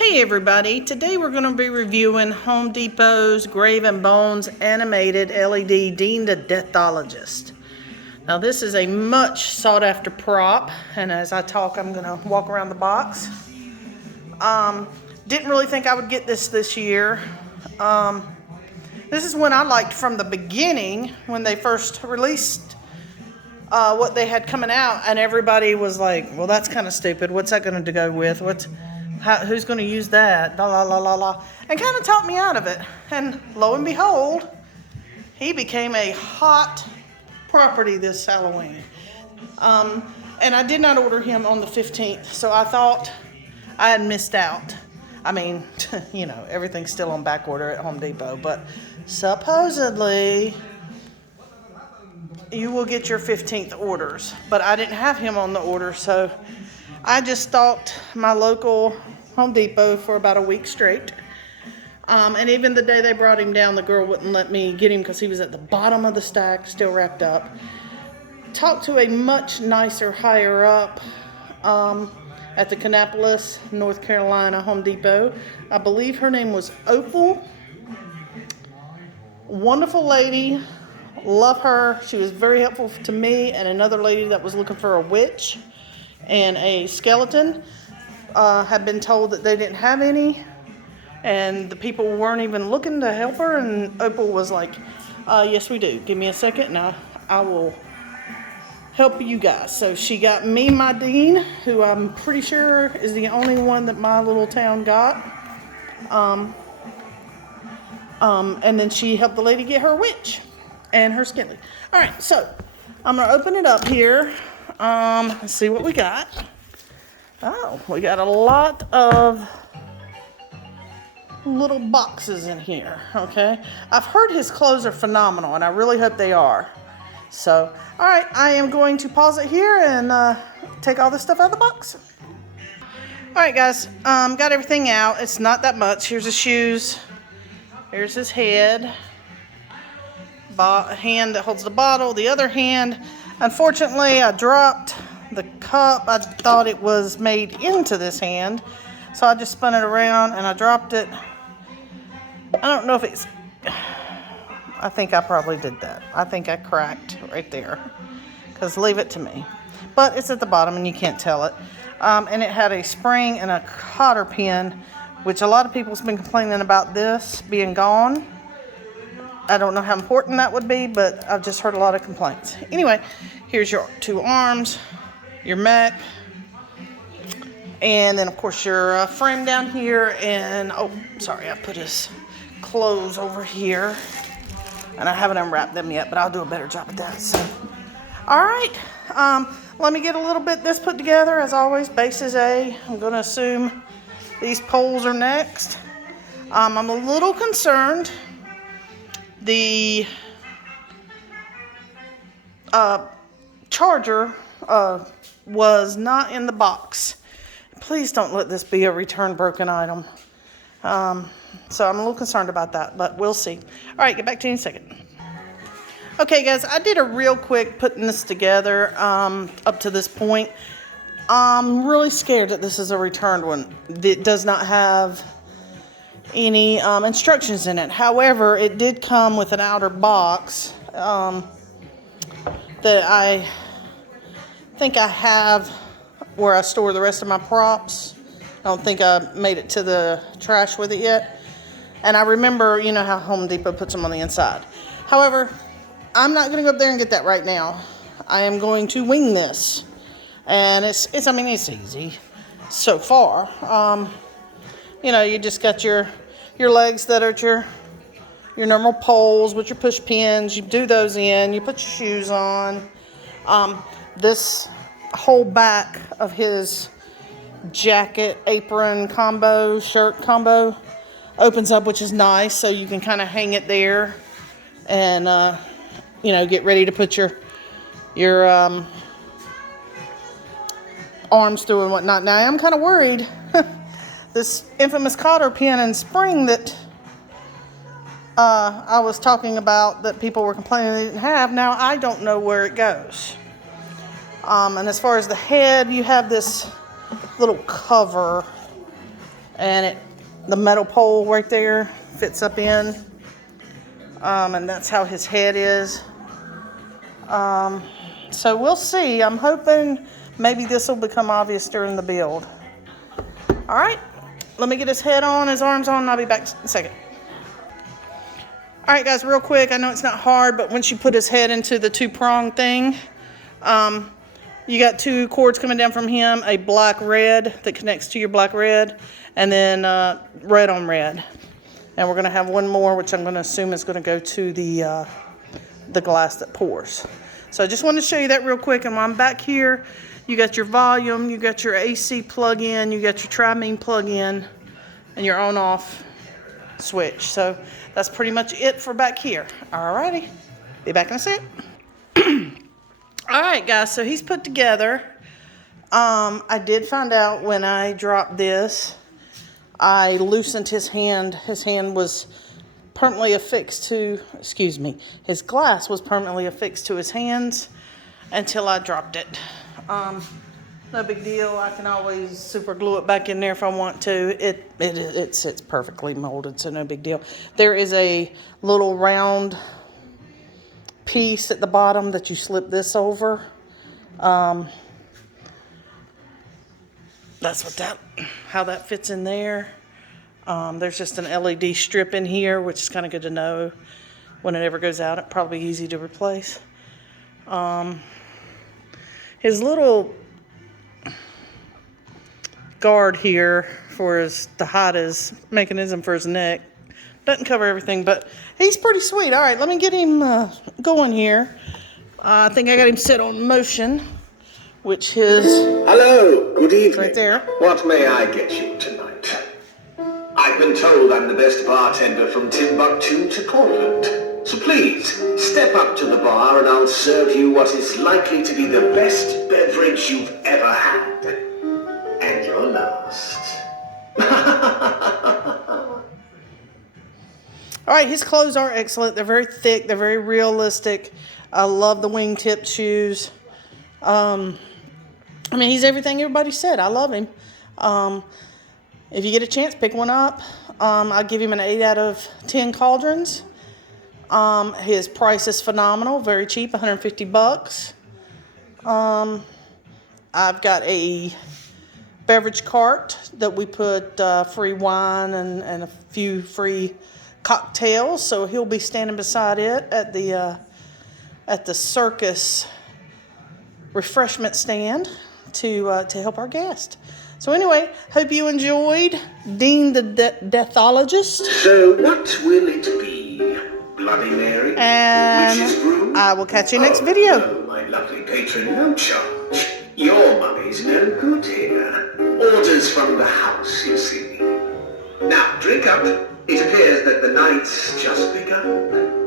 Hey everybody, today we're going to be reviewing Home Depot's Grave and Bones animated LED Dean the Deathologist. Now this is a much sought after prop, and as I talk I'm going to walk around the box. Didn't really think I would get this year. This is one I liked from the beginning when they first released what they had coming out, and everybody was like, well, that's kind of stupid. What's that going to go with? Who's going to use that? La la la la la. And kind of talked me out of it. And lo and behold, he became a hot property this Halloween. And I did not order him on the 15th, so I thought I had missed out. I mean, you know, everything's still on back order at Home Depot, but supposedly you will get your 15th orders. But I didn't have him on the order, so I just stalked my local Home Depot for about a week straight. And even the day they brought him down, the girl wouldn't let me get him because he was at the bottom of the stack, still wrapped up. Talked to a much nicer higher up at the Kannapolis, North Carolina Home Depot. I believe her name was Opal. Wonderful lady. Love her. She was very helpful to me and another lady that was looking for a witch and a skeleton. Had been told that they didn't have any, and the people weren't even looking to help her, and Opal was like, yes we do, give me a second and I will help you guys. So she got me my Dean, who I'm pretty sure is the only one that my little town got, and then she helped the lady get her witch and her skeleton. Alright, so I'm going to open it up here. Let's see what we got. Oh, we got a lot of little boxes in here, okay? I've heard his clothes are phenomenal, and I really hope they are. So, all right, I am going to pause it here and take all this stuff out of the box. All right, guys, got everything out. It's not that much. Here's his shoes. Here's his head. Hand that holds the bottle. The other hand, unfortunately, I dropped the cup. I thought it was made into this hand, so I just spun it around and I dropped it. I don't know if it's, I think I probably did that. I think I cracked right there, because leave it to me. But it's at the bottom and you can't tell it. And it had a spring and a cotter pin, which a lot of people's been complaining about this being gone. I don't know how important that would be, but I've just heard a lot of complaints. Anyway, here's your two arms, your mech, and then of course your frame down here, and oh, sorry, I put his clothes over here, and I haven't unwrapped them yet, but I'll do a better job at that. So, all right, let me get a little bit this put together. As always, base is A. I'm going to assume these poles are next. I'm a little concerned. The charger was not in the box. Please don't let this be a return broken item. So I'm a little concerned about that, but we'll see. All right, get back to you in a second. Okay, guys, I did a real quick putting this together up to this point. I'm really scared that this is a returned one. It does not have any instructions in it. However, it did come with an outer box that I think I have where I store the rest of my props. I don't think I made it to the trash with it yet. And I remember, you know how Home Depot puts them on the inside. However, I'm not going to go up there and get that right now. I am going to wing this. And I mean, it's easy so far. You know, you just got your legs that are your normal poles with your push pins. You do those in. You put your shoes on. This whole back of his jacket, apron combo, shirt combo opens up, which is nice. So you can kind of hang it there and, you know, get ready to put your arms through and whatnot. Now, I am kind of worried. This infamous cotter pin and spring that I was talking about that people were complaining they didn't have. Now, I don't know where it goes. And as far as the head, you have this little cover and the metal pole right there fits up in, and that's how his head is. So we'll see. I'm hoping maybe this will become obvious during the build. All right, let me get his head on, his arms on, and I'll be back in a second. All right, guys, real quick. I know it's not hard, but once you put his head into the 2-prong thing, you got 2 cords coming down from him, a black-red that connects to your black-red, and then red on red. And we're going to have one more, which I'm going to assume is going to go to the glass that pours. So I just wanted to show you that real quick. And while I'm back here, you got your volume, you got your AC plug-in, you got your tri-mean plug-in, and your on-off switch. So that's pretty much it for back here. Alrighty, be back in a sec. Alright guys, so he's put together. I did find out when I dropped this, I loosened his hand. His hand was permanently affixed to, his glass was permanently affixed to his hands until I dropped it. No big deal. I can always super glue it back in there if I want to. It sits perfectly molded, so no big deal. There is a little round piece at the bottom that you slip this over. That's how that fits in there. There's just an LED strip in here, which is kind of good to know when it ever goes out. It'd probably be easy to replace. His little guard here for to hide his mechanism for his neck doesn't cover everything, but he's pretty sweet. All right, let me get him going here. I think I got him set on motion, which his... Hello, good evening. Right there. What may I get you tonight? I've been told I'm the best bartender from Timbuktu to Portland. So please, step up to the bar and I'll serve you what is likely to be the best beverage you've ever had. And your last. All right, his clothes are excellent. They're very thick. They're very realistic. I love the wingtip shoes. I mean, he's everything everybody said. I love him. If you get a chance, pick one up. I'll give him an 8 out of 10 cauldrons. His price is phenomenal. Very cheap, 150 bucks. I've got a beverage cart that we put free wine and a few free cocktails. So he'll be standing beside it at the circus refreshment stand to help our guest. So anyway, hope you enjoyed Dean the Deathologist. So what will it be? Bloody Mary? And Witch's brew? I will catch you next video. No, my lovely patron, no charge. Your money's no good here. Orders from the house, you see. Now, drink up. It appears that the night's just begun.